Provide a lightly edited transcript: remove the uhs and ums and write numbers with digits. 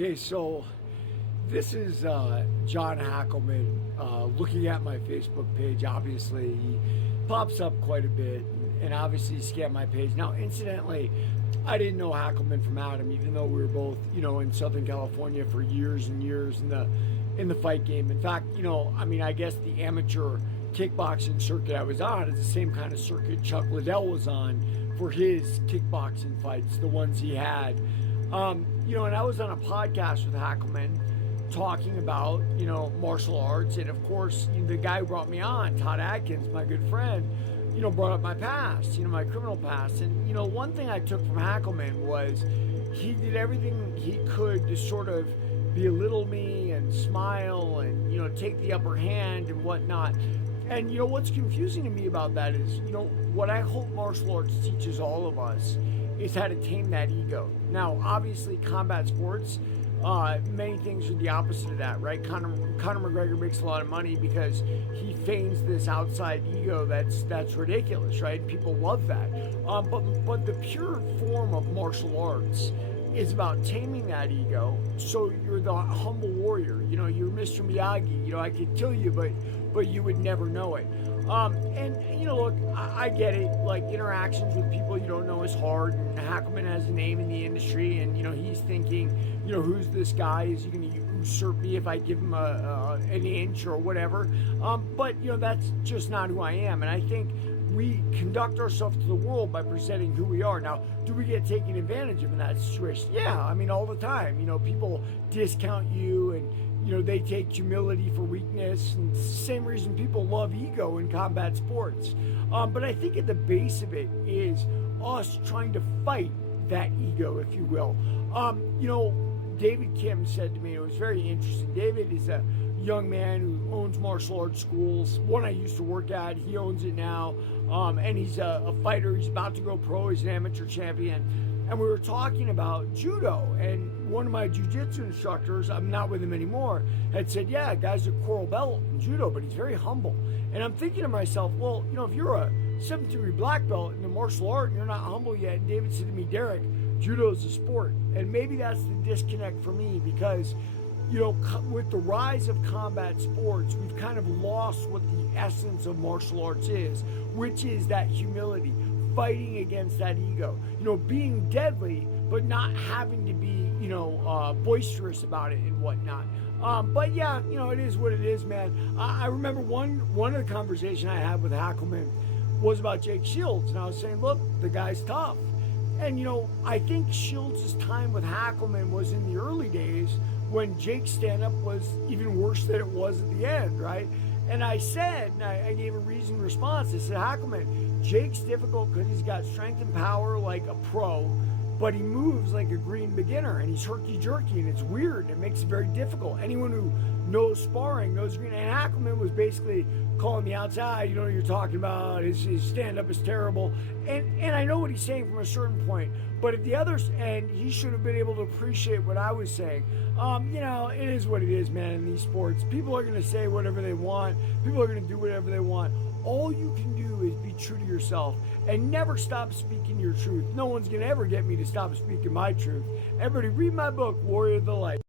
Okay, so this is John Hackleman looking at my Facebook page. Obviously, he pops up quite a bit, and obviously he scanned my page. Now, incidentally, I didn't know Hackleman from Adam, even though we were both, in Southern California for years and years in the fight game. In fact, I guess the amateur kickboxing circuit I was on is the same kind of circuit Chuck Liddell was on for his kickboxing fights, the ones he had. And I was on a podcast with Hackleman talking about, martial arts. And of course, the guy who brought me on, Todd Atkins, my good friend, brought up my past, my criminal past. And, one thing I took from Hackleman was he did everything he could to sort of belittle me and smile and, take the upper hand and whatnot. And, what's confusing to me about that is, what I hope martial arts teaches all of us is how to tame that ego. Now, obviously, combat sports, many things are the opposite of that, right? Conor McGregor makes a lot of money because he feigns this outside ego that's ridiculous, right? People love that. But the pure form of martial arts is about taming that ego. So you're the humble warrior. You're Mr. Miyagi. I could kill you, but you would never know it. Look, I get it. Like, interactions with people you don't know is hard. And Hackleman has a name in the industry, and he's thinking, who's this guy? Is he going to usurp me if I give him an inch or whatever? But that's just not who I am. And I think we conduct ourselves to the world by presenting who we are. Now, do we get taken advantage of in that situation? Yeah, all the time. People discount you, and they take humility for weakness, and it's the same reason people love ego in combat sports. But I think at the base of it is us trying to fight that ego, if you will. David Kim said to me, it was very interesting. David is a young man who owns martial arts schools. One I used to work at, he owns it now. And he's a fighter. He's about to go pro. He's an amateur champion. And we were talking about judo, and one of my jiu-jitsu instructors, I'm not with him anymore, had said, yeah, guy's a coral belt in judo, but he's very humble. And I'm thinking to myself, well, if you're a 7th degree black belt in the martial art and you're not humble yet, and David said to me, Derek, judo is a sport. And maybe that's the disconnect for me because, with the rise of combat sports, we've kind of lost what the essence of martial arts is, which is that humility. Fighting against that ego, being deadly, but not having to be, boisterous about it and whatnot. But yeah, it is what it is, man. I remember one of the conversations I had with Hackleman was about Jake Shields, and I was saying, look, the guy's tough. And, I think Shields' time with Hackleman was in the early days when Jake's stand-up was even worse than it was at the end, right? And I said, and I gave a reasoned response. I said, Hackleman, Jake's difficult because he's got strength and power like a pro, but he moves like a green beginner, and he's herky-jerky, and it's weird. It makes it very difficult. Anyone who knows sparring knows green. And Hackleman was basically calling me outside. You know what you're talking about. His stand-up is terrible. And I know what he's saying from a certain point. But at the other end, he should have been able to appreciate what I was saying. It is what it is, man, in these sports. People are going to say whatever they want. People are going to do whatever they want. All you can do is be true to yourself and never stop speaking your truth. No one's going to ever get me to stop speaking my truth. Everybody read my book, Warrior of the Light.